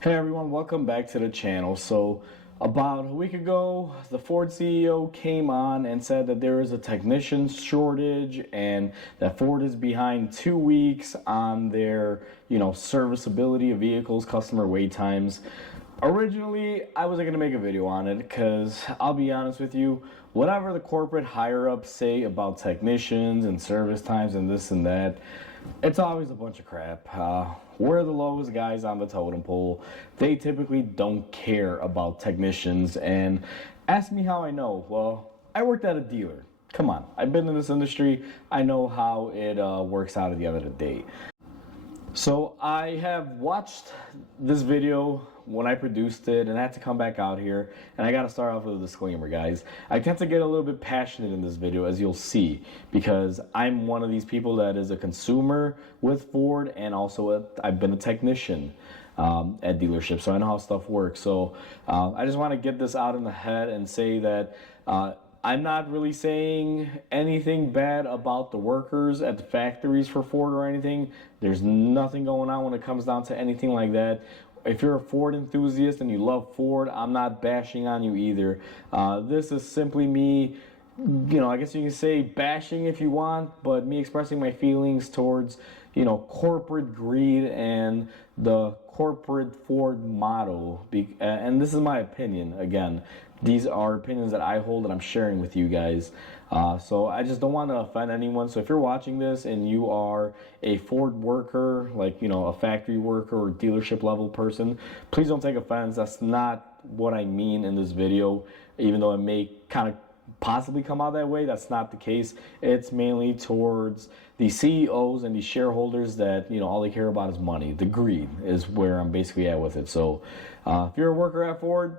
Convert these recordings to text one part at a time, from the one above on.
Hey everyone, welcome back to the channel. So, about a week ago, the Ford CEO came on and said that there is a technician shortage and that Ford is behind 2 weeks on their, serviceability of vehicles, customer wait times. Originally, I wasn't going to make a video on it because I'll be honest with you, whatever the corporate higher ups say about technicians and service times and this and that, it's always a bunch of crap. We're the lowest guys on the totem pole. They typically don't care about technicians. And ask me how I know. Well, I worked at a dealer. Come on, I've been in this industry. I know how it works out at the end of the day. So I have watched this video when I produced it and I had to come back out here, and I got to start off with a disclaimer, guys. I tend to get a little bit passionate in this video, as you'll see, because I'm one of these people that is a consumer with Ford, and also I've been a technician at dealerships, so I know how stuff works. So I just want to get this out in the head and say that I'm not really saying anything bad about the workers at the factories for Ford or anything. There's nothing going on when it comes down to anything like that. If you're a Ford enthusiast and you love Ford, I'm not bashing on you either. This is simply me, I guess you can say bashing if you want, but me expressing my feelings towards, corporate greed and the corporate Ford model. And this is my opinion, again. These are opinions that I hold and I'm sharing with you guys. So I just don't want to offend anyone. So if you're watching this and you are a Ford worker, like, a factory worker or dealership level person, please don't take offense. That's not what I mean in this video, even though it may kind of possibly come out that way. That's not the case. It's mainly towards the CEOs and the shareholders that, all they care about is money. The greed is where I'm basically at with it. So if you're a worker at Ford,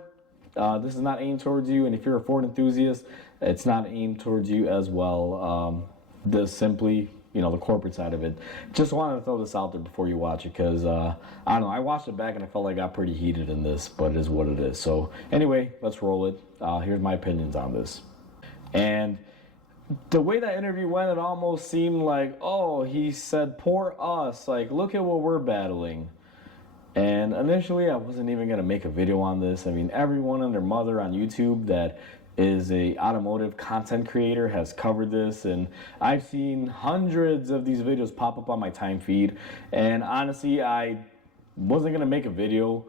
this is not aimed towards you, and if you're a Ford enthusiast, it's not aimed towards you as well. This simply, the corporate side of it. Just wanted to throw this out there before you watch it, because I don't know, I watched it back and I felt like I got pretty heated in this, but it is what it is. So anyway, let's roll it. Here's my opinions on this. And the way that interview went, it almost seemed like, oh, he said, poor us, like, look at what we're battling. And initially, I wasn't even gonna make a video on this. I mean, everyone and their mother on YouTube that is a automotive content creator has covered this, and I've seen hundreds of these videos pop up on my time feed. And honestly, I wasn't gonna make a video,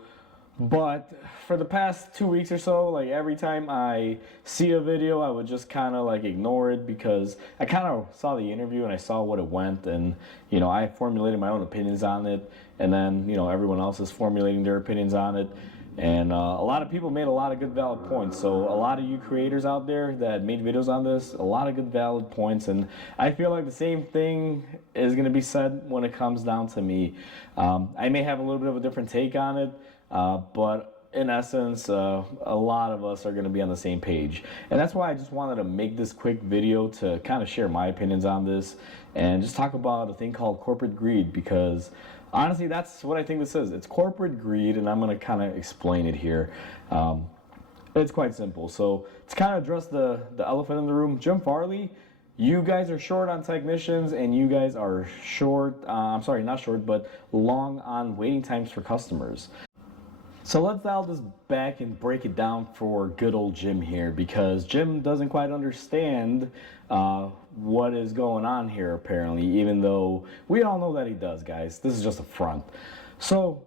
but for the past 2 weeks or so, like every time I see a video, I would just kind of like ignore it, because I kind of saw the interview and I saw what it went, and I formulated my own opinions on it, and then everyone else is formulating their opinions on it, and a lot of people made a lot of good valid points. So a lot of you creators out there that made videos on this, a lot of good valid points, and I feel like the same thing is going to be said when it comes down to me. I may have a little bit of a different take on it, but in essence, a lot of us are going to be on the same page. And that's why I just wanted to make this quick video to kind of share my opinions on this and just talk about a thing called corporate greed, because honestly, that's what I think this is. It's corporate greed, and I'm going to kind of explain it here. It's quite simple. So to kind of address the elephant in the room, Jim Farley, you guys are short on technicians, and you guys are short, I'm sorry, not short, but long on waiting times for customers. So let's dial this back and break it down for good old Jim here, because Jim doesn't quite understand what is going on here, apparently, even though we all know that he does, guys. This is just a front. So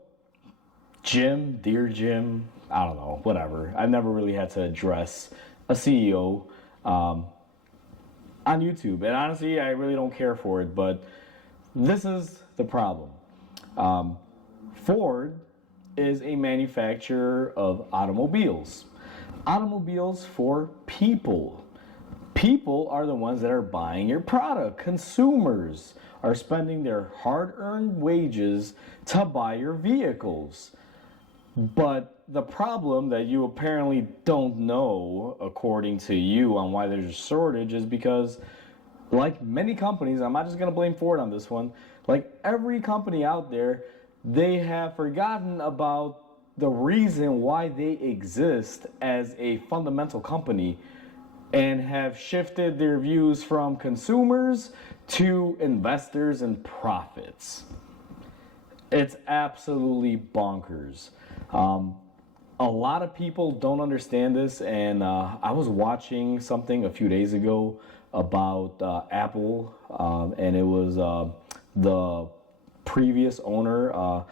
Jim, dear Jim, I don't know, whatever. I've never really had to address a CEO on YouTube, and honestly, I really don't care for it, but this is the problem. Ford is a manufacturer of automobiles. Automobiles for people. People are the ones that are buying your product. Consumers are spending their hard-earned wages to buy your vehicles. But the problem that you apparently don't know, according to you, on why there's a shortage is because, like many companies, I'm not just going to blame Ford on this one, like every company out there, they have forgotten about the reason why they exist as a fundamental company, and have shifted their views from consumers to investors and profits. It's absolutely bonkers. Um, a lot of people don't understand this, and I was watching something a few days ago about Apple, and it was the previous owner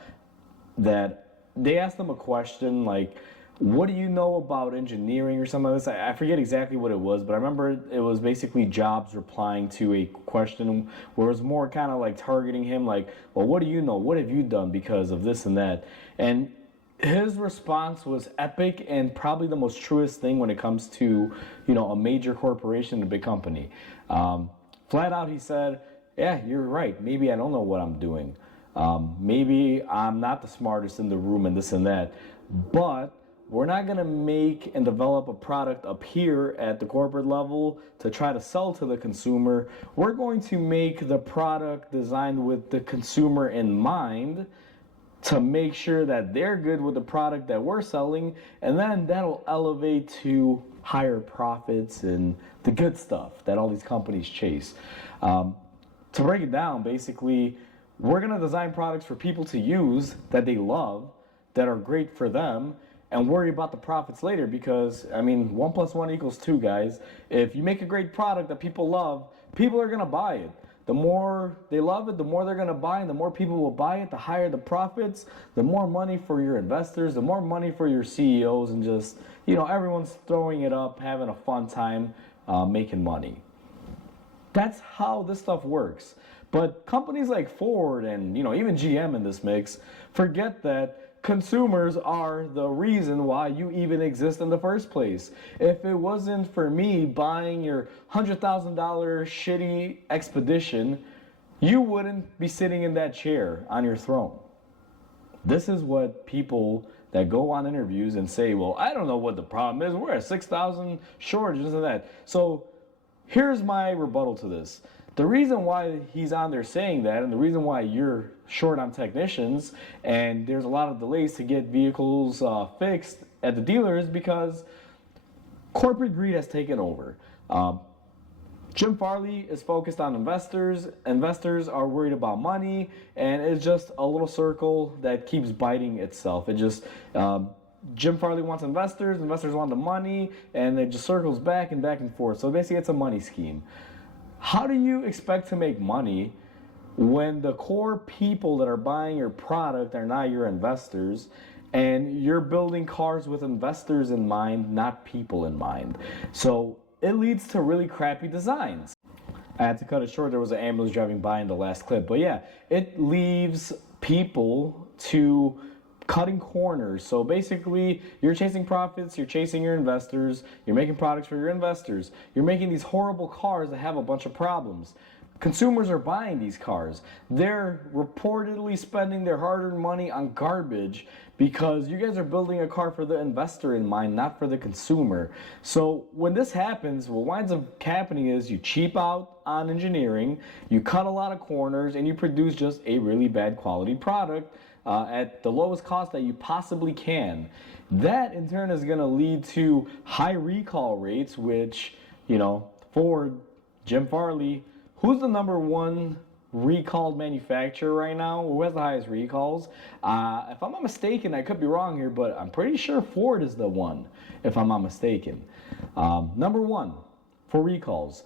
that they asked him a question like, "What do you know about engineering?" or something like this. I forget exactly what it was, but I remember it was basically Jobs replying to a question where it was more kind of like targeting him, like, "Well, what do you know? What have you done because of this and that?" And his response was epic and probably the most truest thing when it comes to, a major corporation, a big company. Flat out, he said, "Yeah, you're right. Maybe I don't know what I'm doing. Maybe I'm not the smartest in the room and this and that, but we're not going to make and develop a product up here at the corporate level to try to sell to the consumer. We're going to make the product designed with the consumer in mind to make sure that they're good with the product that we're selling, and then that'll elevate to higher profits and the good stuff that all these companies chase." To break it down, basically, we're going to design products for people to use that they love, that are great for them, and worry about the profits later because, I mean, 1 + 1 = 2, guys. If you make a great product that people love, people are going to buy it. The more they love it, the more they're going to buy, and the more people will buy it, the higher the profits, the more money for your investors, the more money for your CEOs, and just, everyone's throwing it up, having a fun time making money. That's how this stuff works. But companies like Ford and even GM in this mix forget that consumers are the reason why you even exist in the first place. If it wasn't for me buying your $100,000 shitty Expedition, you wouldn't be sitting in that chair on your throne. This is what people that go on interviews and say, "Well, I don't know what the problem is. We're at 6,000 shortages and that." So here's my rebuttal to this. The reason why he's on there saying that, and the reason why you're short on technicians and there's a lot of delays to get vehicles fixed at the dealer, is because corporate greed has taken over. Jim Farley is focused on investors. Investors are worried about money, and it's just a little circle that keeps biting itself. Jim Farley wants investors, investors want the money, and it just circles back and forth. So basically, it's a money scheme. How do you expect to make money when the core people that are buying your product are not your investors, and you're building cars with investors in mind, not people in mind? So it leads to really crappy designs. I had to cut it short. There was an ambulance driving by in the last clip. But yeah, it leaves people to cutting corners. So basically, you're chasing profits, you're chasing your investors, you're making products for your investors. You're making these horrible cars that have a bunch of problems. Consumers are buying these cars. They're reportedly spending their hard-earned money on garbage because you guys are building a car for the investor in mind, not for the consumer. So when this happens, what winds up happening is you cheap out on engineering, you cut a lot of corners, and you produce just a really bad quality product at the lowest cost that you possibly can. That in turn is going to lead to high recall rates, which, Ford, Jim Farley, who's the number one recalled manufacturer right now? Who has the highest recalls? If I'm not mistaken, I could be wrong here, but I'm pretty sure Ford is the one, if I'm not mistaken. Number one for recalls.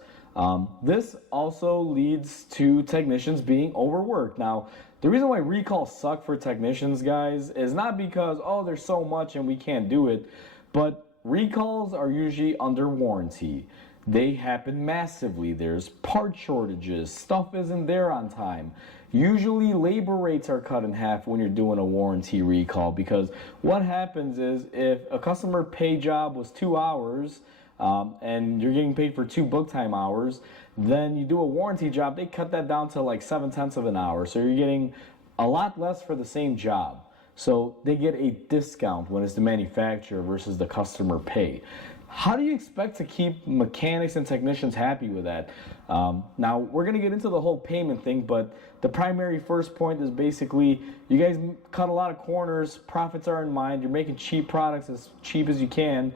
This also leads to technicians being overworked. Now, the reason why recalls suck for technicians, guys, is not because, there's so much and we can't do it, but recalls are usually under warranty. They happen massively. There's part shortages. Stuff isn't there on time. Usually labor rates are cut in half when you're doing a warranty recall, because what happens is if a customer pay job was 2 hours and you're getting paid for 2 book time hours, then you do a warranty job, they cut that down to like 7/10 of an hour. So you're getting a lot less for the same job. So they get a discount when it's the manufacturer versus the customer pay. How do you expect to keep mechanics and technicians happy with that? Now, we're going to get into the whole payment thing, but the primary first point is basically you guys cut a lot of corners, profits are in mind, you're making cheap products as cheap as you can,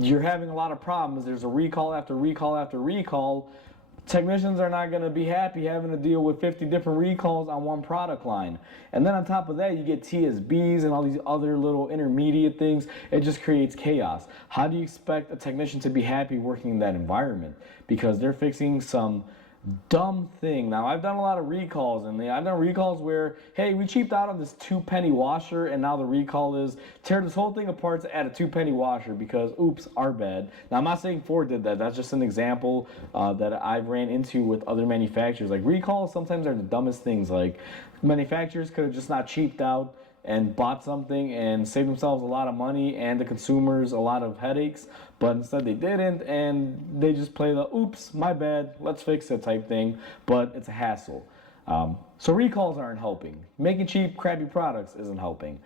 you're having a lot of problems, there's a recall after recall after recall. technicians are not going to be happy having to deal with 50 different recalls on one product line. And then on top of that, you get TSBs and all these other little intermediate things. It just creates chaos. How do you expect a technician to be happy working in that environment? Because they're fixing some dumb thing. Now, I've done a lot of recalls, and I've done recalls where, hey, we cheaped out on this 2-penny washer, and now the recall is tear this whole thing apart to add a 2-penny washer because, oops, our bad. Now, I'm not saying Ford did that. That's just an example that I've ran into with other manufacturers. Like, recalls sometimes are the dumbest things. Like, manufacturers could have just not cheaped out and bought something and saved themselves a lot of money and the consumers a lot of headaches, but instead they didn't, and they just play the oops, my bad, let's fix it type thing, but it's a hassle. So recalls aren't helping. Making cheap, crappy products isn't helping.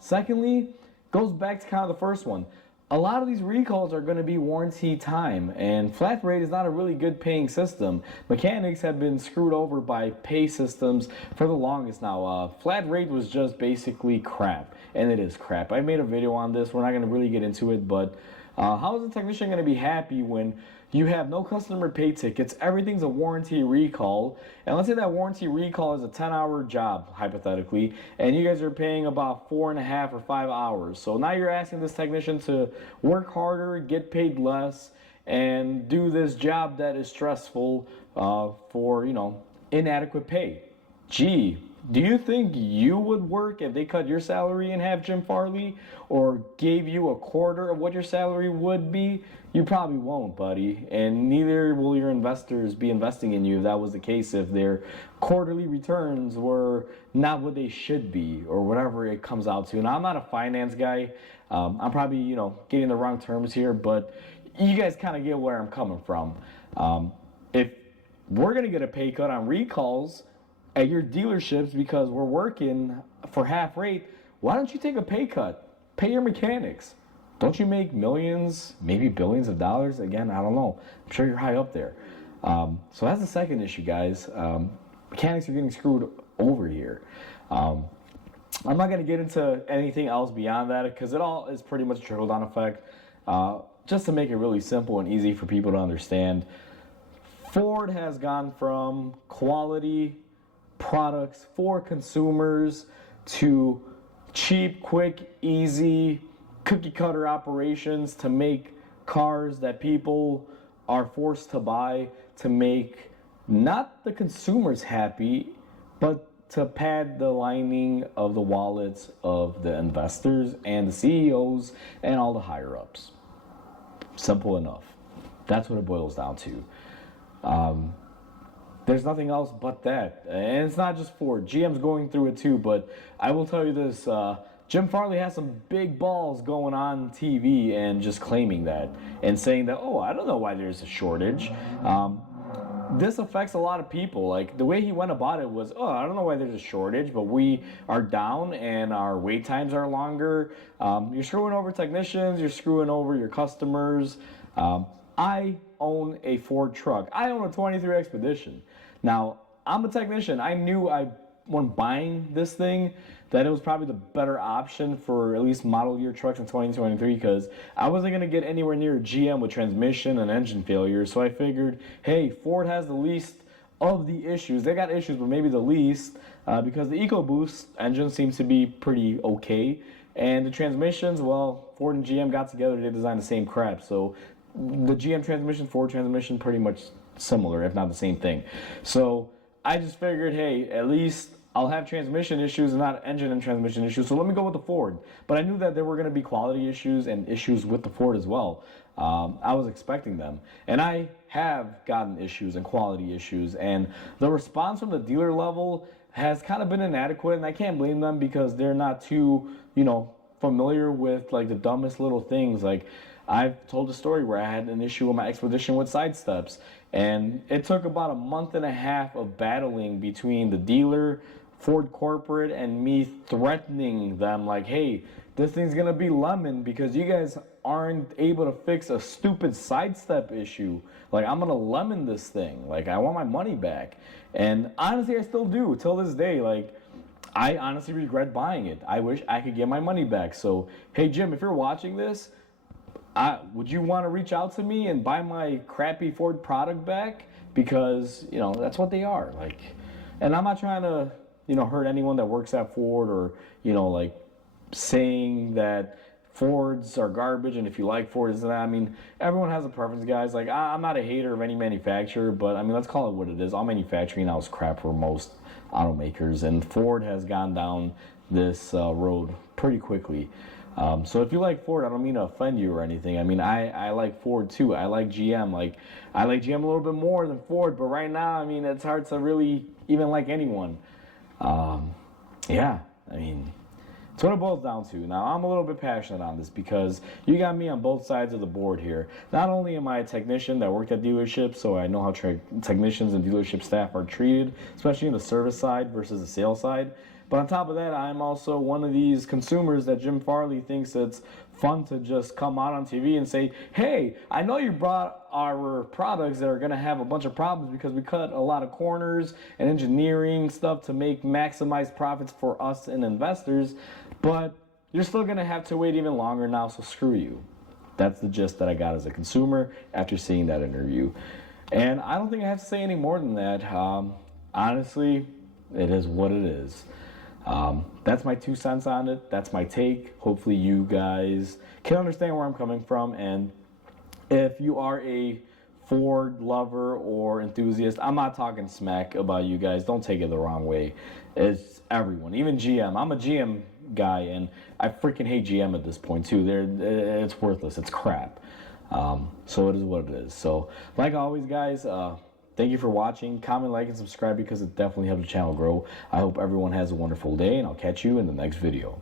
Secondly, goes back to kind of the first one. A lot of these recalls are going to be warranty time, and flat rate is not a really good paying system. Mechanics have been screwed over by pay systems for the longest now. Flat rate was just basically crap, and it is crap. I made a video on this. We're not going to really get into it, but how is a technician going to be happy when you have no customer pay tickets, everything's a warranty recall, and let's say that warranty recall is a 10-hour job, hypothetically, and you guys are paying about 4.5 or 5 hours. So now you're asking this technician to work harder, get paid less, and do this job that is stressful for, inadequate pay. Gee, do you think you would work if they cut your salary in half, Jim Farley, or gave you a quarter of what your salary would be? You probably won't, buddy, and neither will your investors be investing in you if that was the case, if their quarterly returns were not what they should be, or whatever it comes out to. Now, I'm not a finance guy. I'm probably, getting the wrong terms here, but you guys kind of get where I'm coming from. If we're going to get a pay cut on recalls at your dealerships because we're working for half rate, why don't you take a pay cut? Pay your mechanics. Don't you make millions, maybe billions of dollars? Again, I don't know. I'm sure you're high up there. So that's the second issue, guys. Mechanics are getting screwed over here. I'm not going to get into anything else beyond that because it all is pretty much a trickle-down effect. Just to make it really simple and easy for people to understand, Ford has gone from quality products for consumers to cheap, quick, easy, cookie cutter operations to make cars that people are forced to buy to make not the consumers happy, but to pad the lining of the wallets of the investors and the CEOs and all the higher ups. Simple enough. That's what it boils down to. There's nothing else but that. And it's not just Ford. GM's going through it too, but I will tell you this, Jim Farley has some big balls going on TV and just claiming that and saying that, oh, I don't know why there's a shortage. This affects a lot of people. Like the way he went about it was, oh, I don't know why there's a shortage, but we are down and our wait times are longer. You're screwing over technicians, you're screwing over your customers. I own a Ford truck. I own a 23 Expedition. Now, I'm a technician. I knew when buying this thing that it was probably the better option for at least model year trucks in 2023 because I wasn't going to get anywhere near GM with transmission and engine failure. So I figured, hey, Ford has the least of the issues. They got issues, but maybe the least because the EcoBoost engine seems to be pretty okay. And the transmissions, well, Ford and GM got together, they designed the same crap. So the GM transmission, Ford transmission, pretty much similar, if not the same thing. So I just figured, hey, at least I'll have transmission issues and not engine and transmission issues, so let me go with the Ford. But I knew that there were going to be quality issues and issues with the Ford as well. I was expecting them. And I have gotten issues and quality issues, and the response from the dealer level has kind of been inadequate, and I can't blame them because they're not too, familiar with like the dumbest little things. Like I've told a story where I had an issue with my Expedition with side steps, and it took about a month and a half of battling between the dealer, Ford corporate, and me threatening them like, hey, this thing's gonna be lemon because you guys aren't able to fix a stupid sidestep issue. Like, I'm gonna lemon this thing. Like, I want my money back. And honestly, I still do till this day. Like, I honestly regret buying it. I wish I could get my money back. So, hey, Jim, if you're watching this, would you want to reach out to me and buy my crappy Ford product back? because, you know, that's what they are. Like, and I'm not trying to, you know, hurt anyone that works at Ford, or, you know, like saying that Fords are garbage, and if you like Ford, is that, I mean, everyone has a preference, guys. Like, I'm not a hater of any manufacturer, but I mean, let's call it what it is. All manufacturing now is crap for most automakers, and Ford has gone down this road pretty quickly. So if you like Ford, I don't mean to offend you or anything. I mean, I like Ford too. I like GM. Like, I like GM a little bit more than Ford, but right now, I mean, it's hard to really even like anyone. Yeah, I mean, it's what it boils down to. Now, I'm a little bit passionate on this because you got me on both sides of the board here. Not only am I a technician that worked at dealerships, so I know how technicians and dealership staff are treated, especially in the service side versus the sales side. But on top of that, I'm also one of these consumers that Jim Farley thinks it's fun to just come out on TV and say, hey, I know you brought our products that are going to have a bunch of problems because we cut a lot of corners and engineering stuff to maximize profits for us and investors, but you're still going to have to wait even longer now, so screw you. That's the gist that I got as a consumer after seeing that interview. And I don't think I have to say any more than that. Honestly, it is what it is. That's my 2 cents on it. That's my take. Hopefully you guys can understand where I'm coming from. And if you are a Ford lover or enthusiast, I'm not talking smack about you guys. Don't take it the wrong way. It's everyone, even GM. I'm a GM guy, and I freaking hate GM at this point too. It's worthless. It's crap. So it is what it is. So like always, guys, thank you for watching. Comment, like, and subscribe because it definitely helps the channel grow. I hope everyone has a wonderful day, and I'll catch you in the next video.